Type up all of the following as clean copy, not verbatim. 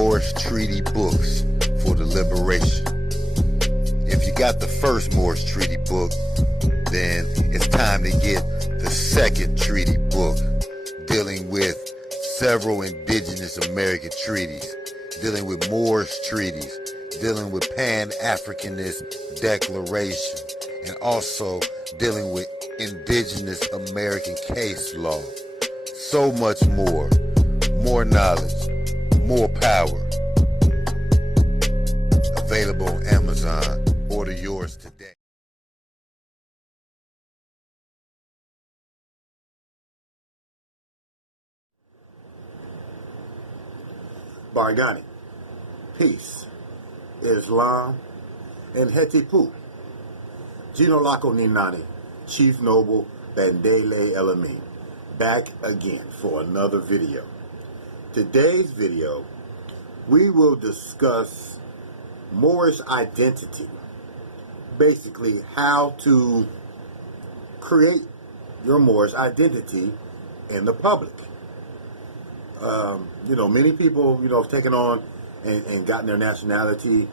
Moorish treaty books for the liberation. If you got the first Moorish treaty book, then it's time to get the second treaty book, dealing with several indigenous American treaties, dealing with Moorish treaties, dealing with Pan-Africanist declaration, and also dealing with indigenous American case law. So much more knowledge, more power. Available on Amazon. Order yours today. Bargani, peace, Islam, and Hetipu. Gino Lako Ninani, Chief Noble Bandele El Amin, back again for another video. Today's video, we will discuss Moorish identity. Basically, how to create your Moorish identity in the public. Many people, have taken on and gotten their nationality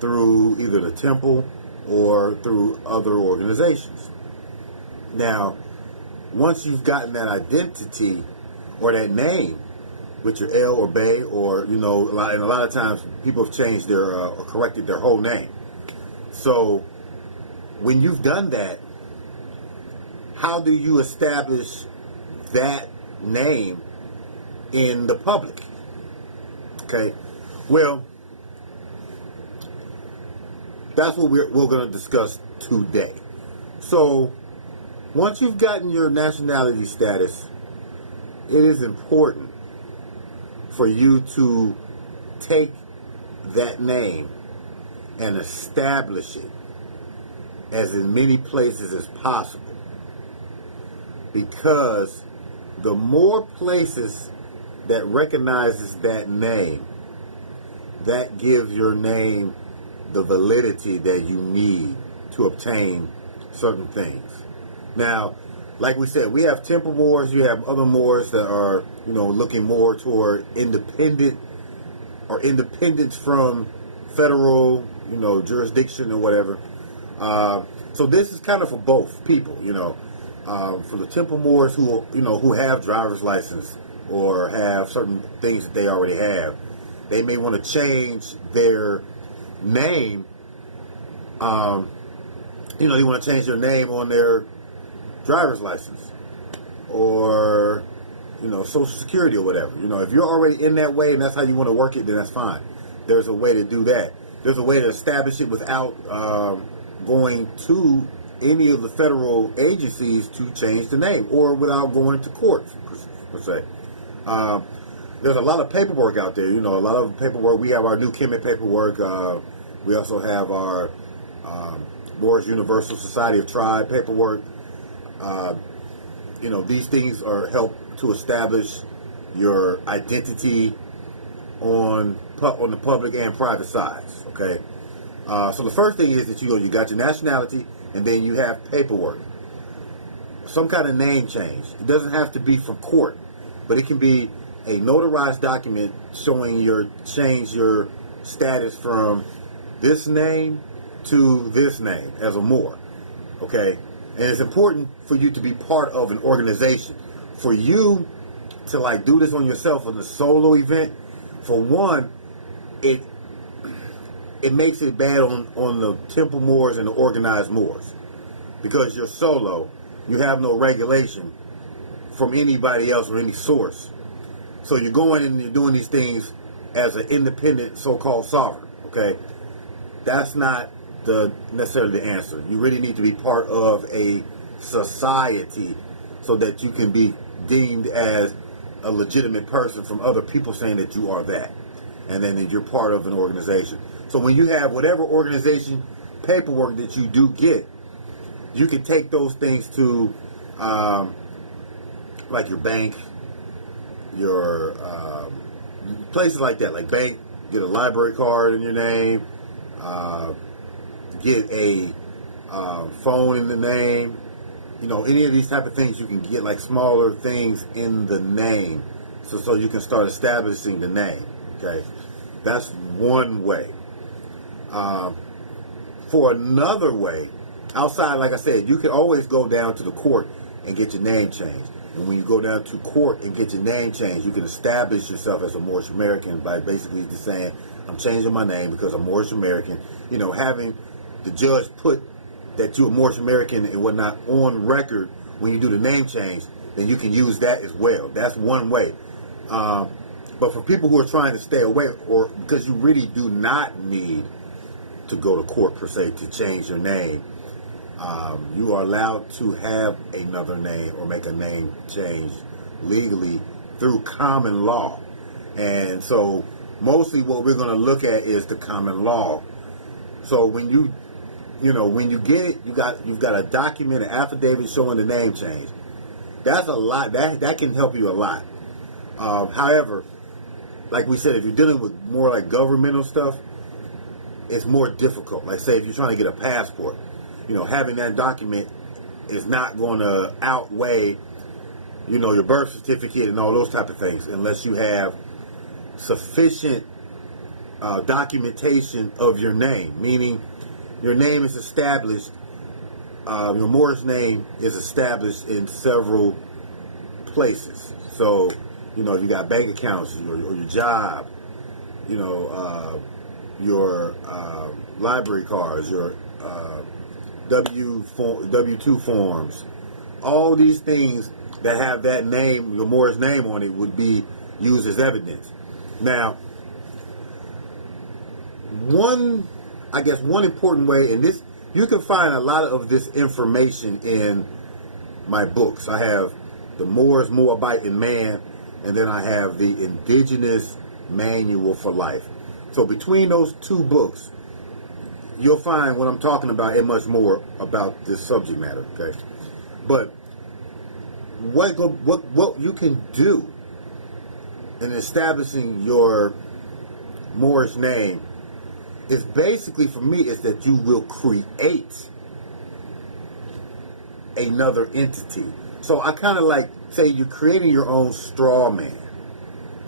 through either the temple or through other organizations. Now, once you've gotten that identity or that name with your L or Bay, or, and a lot of times people have changed their or corrected their whole name. So when you've done that, how do you establish that name in the public? Okay, well, that's what we're going to discuss today. So once you've gotten your nationality status, it is important for you to take that name and establish it as in many places as possible, because the more places that recognizes that name, that gives your name the validity that you need to obtain certain things. Now, like we said, we have temple Moors, you have other Moors that are, looking more toward independent or independence from federal, jurisdiction or whatever. So this is kind of for both people, for the temple Moors who have driver's license or have certain things that they already have. They may want to change their name. They want to change their name on their driver's license or, Social Security or whatever. If you're already in that way and that's how you want to work it, then that's fine. There's a way to do that. There's a way to establish it without going to any of the federal agencies to change the name, or without going to court, per se. There's a lot of paperwork out there. A lot of paperwork. We have our new Kemit paperwork. We also have our Moorish Universal Society of Tribe paperwork. These things are help to establish your identity on the public and private sides. Okay. So the first thing is that you got your nationality, and then you have paperwork, some kind of name change. It doesn't have to be for court, but it can be a notarized document showing change your status from this name to this name as a Moor. Okay, and it's important for you to be part of an organization. For you to do this on yourself as a solo event, for one, it makes it bad on the temple Moors and the organized Moors, because you're solo. You have no regulation from anybody else or any source. So you're going and you're doing these things as an independent so-called sovereign. Okay, that's not necessarily the answer. You really need to be part of a society so that you can be deemed as a legitimate person from other people saying that you are that, and then that you're part of an organization. So when you have whatever organization paperwork that you do get, you can take those things to like your bank, your places like that, like bank, get a library card in your name, get a phone in the name, any of these type of things. You can get like smaller things in the name, so you can start establishing the name. Okay, That's one way. For another way, outside, like I said, you can always go down to the court and get your name changed. And when you go down to court and get your name changed, you can establish yourself as a Moorish American by basically just saying, I'm changing my name because I'm Moorish American. You know, having the judge put that you're a Moorish American and whatnot on record when you do the name change, then you can use that as well. That's one way. But for people who are trying to stay away, or because you really do not need to go to court per se to change your name, you are allowed to have another name or make a name change legally through common law. And so mostly what we're going to look at is the common law. So when you get it, you've got a document, an affidavit showing the name change. That's a lot. That can help you a lot. However, like we said, if you're dealing with more like governmental stuff, it's more difficult. Like say if you're trying to get a passport, having that document is not going to outweigh, your birth certificate and all those type of things unless you have sufficient documentation of your name, meaning your name is established, your Moorish name is established in several places. So, you got bank accounts or your job, your library cards, your W-2 forms, all these things that have that name, your Moorish name on it, would be used as evidence. Now, one important way, and this, you can find a lot of this information in my books. I have the Moors, Moabite, and Man, and then I have the Indigenous Manual for Life. So between those two books, you'll find what I'm talking about and much more about this subject matter, okay? But what you can do in establishing your Moorish name is basically, for me, is that you will create another entity. So I kind of like say you're creating your own straw man.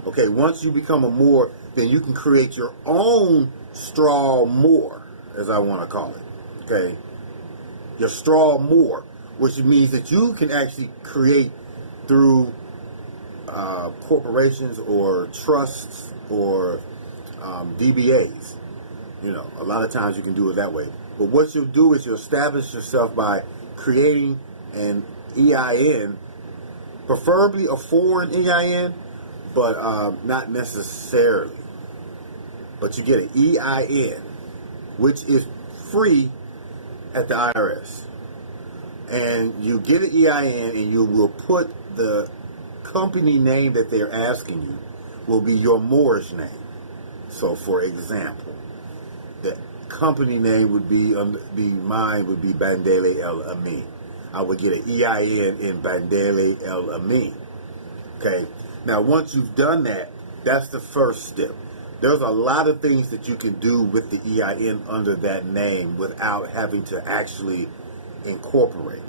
Okay, once you become a Moor, then you can create your own StrawMoor, as I want to call it. Okay, your StrawMoor, which means that you can actually create through corporations or trusts or DBAs. A lot of times you can do it that way. But what you'll do is you'll establish yourself by creating an EIN, preferably a foreign EIN, but not necessarily. But you get an EIN, which is free at the IRS. And you get an EIN and you will put the company name that they're asking you will be your Moorish name. So for example, the company name would be mine would be Bandele El Amin. I would get an EIN in Bandele El Amin. Okay. Now, once you've done that, that's the first step. There's a lot of things that you can do with the EIN under that name without having to actually incorporate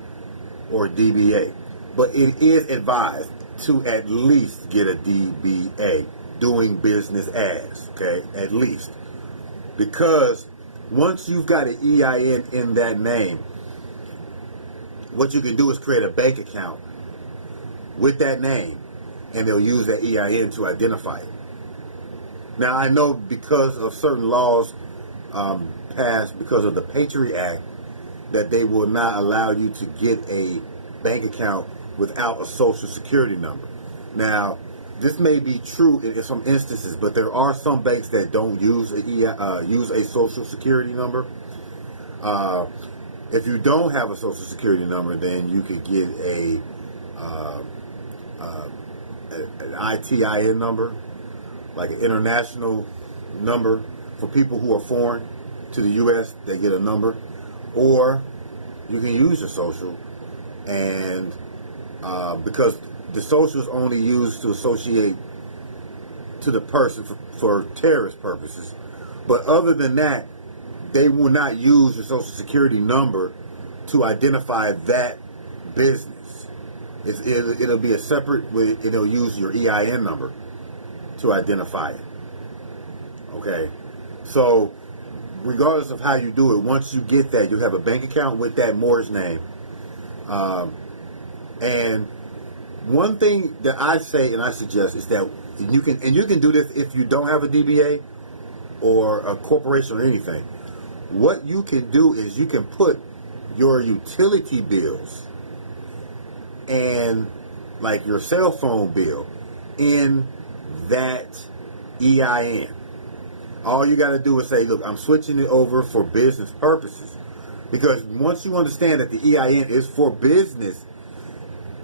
or DBA. But it is advised to at least get a DBA, doing business as, okay, at least. Because once you've got an EIN in that name, what you can do is create a bank account with that name, and they'll use that EIN to identify it. Now, I know because of certain laws passed because of the Patriot Act that they will not allow you to get a bank account without a social security number. Now, this may be true in some instances, but there are some banks that don't use a social security number. If you don't have a social security number, then you could get an ITIN number, like an international number for people who are foreign to the U.S. They get a number, or you can use your social, and because the social is only used to associate to the person for terrorist purposes. But other than that, they will not use your social security number to identify that business. It'll be a separate, it'll use your EIN number to identify it. Okay, so regardless of how you do it, once you get that, you have a bank account with that Moorish name. And one thing that I say and I suggest is that you can do this if you don't have a DBA or a corporation or anything. What you can do is you can put your utility bills and like your cell phone bill in that EIN. All you got to do is say, look, I'm switching it over for business purposes. Because once you understand that the EIN is for business,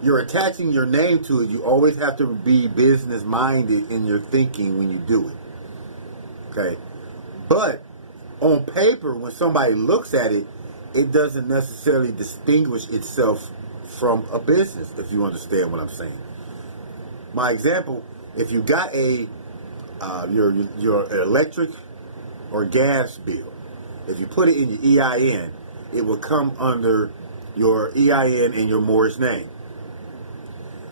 you're attaching your name to it. You always have to be business minded in your thinking when you do it. Okay? But on paper, when somebody looks at it, it doesn't necessarily distinguish itself from a business, if you understand what I'm saying. My example, if you got your electric or gas bill, if you put it in your EIN, it will come under your EIN and your Moorish name.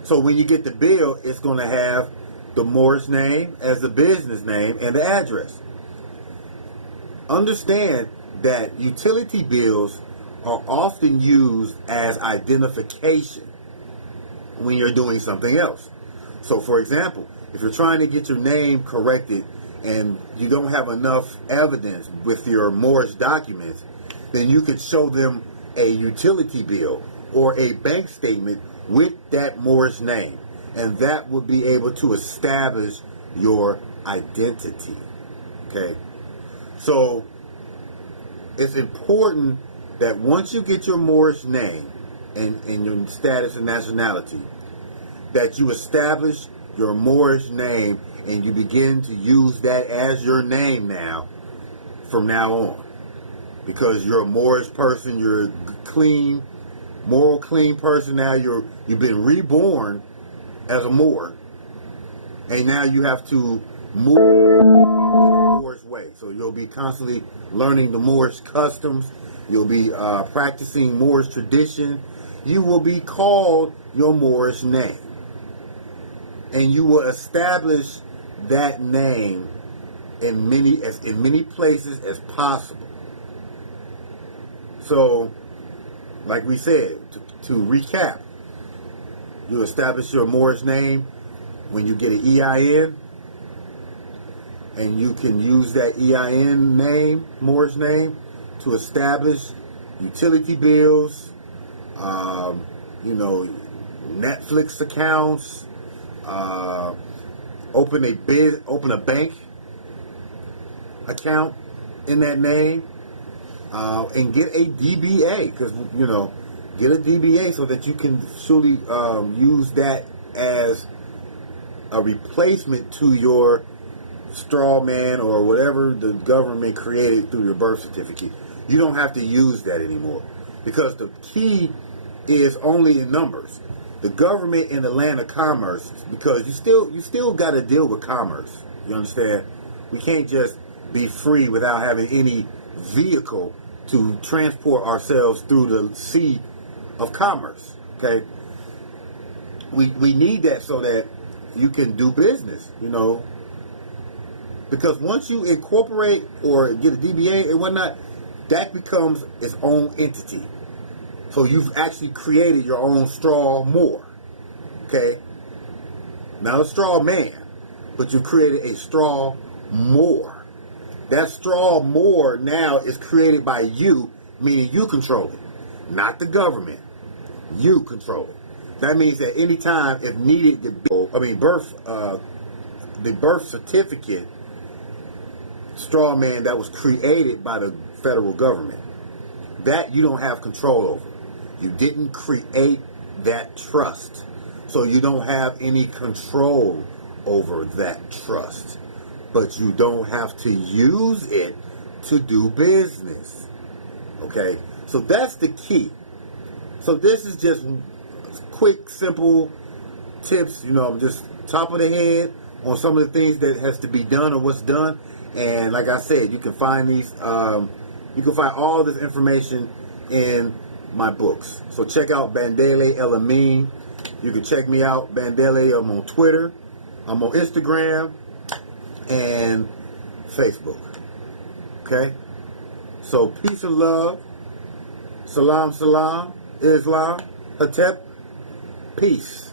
So when you get the bill, it's going to have the Moorish name as the business name and the address. Understand that utility bills are often used as identification when you're doing something else. So for example, if you're trying to get your name corrected and you don't have enough evidence with your Moorish documents, then you could show them a utility bill or a bank statement with that Moorish name, and that would be able to establish your identity. Okay? So it's important that once you get your Moorish name and your status and nationality, that you establish your Moorish name and you begin to use that as your name now from now on. Because you're a Moorish person, you're a clean, moral clean person now. You've been reborn as a Moor, and now you have to move the Moorish way. So you'll be constantly learning the Moorish customs. You'll be practicing Moorish tradition. You will be called your Moorish name, and you will establish that name in many places as possible. So, like we said, to recap, you establish your Moorish name when you get an EIN, and you can use that EIN name, Moorish name, to establish utility bills, Netflix accounts, open a bank account in that name. And get a DBA, because get a DBA so that you can truly use that as a replacement to your straw man or whatever the government created through your birth certificate. You don't have to use that anymore, because the key is only in numbers. The government in the land of commerce, because you still got to deal with commerce. You understand? We can't just be free without having any vehicle to transport ourselves through the sea of commerce. Okay, we need that so that you can do business. Because once you incorporate or get a DBA and whatnot, that becomes its own entity. So you've actually created your own StrawMoor. Okay, not a straw man, but you created a StrawMoor. That StrawMoor now is created by you, meaning you control it, not the government. You control it. That means that any time, if needed, the birth certificate straw man that was created by the federal government, that you don't have control over. You didn't create that trust, so you don't have any control over that trust. But you don't have to use it to do business. Okay? So that's the key. So this is just quick, simple tips, just top of the head on some of the things that has to be done or what's done. And like I said, you can find these, you can find all this information in my books. So check out Bandele El Amin. You can check me out, Bandele. I'm on Twitter. I'm on Instagram. And Facebook. Okay? So peace and love. Salam, salam. Islam. Hatep. Peace.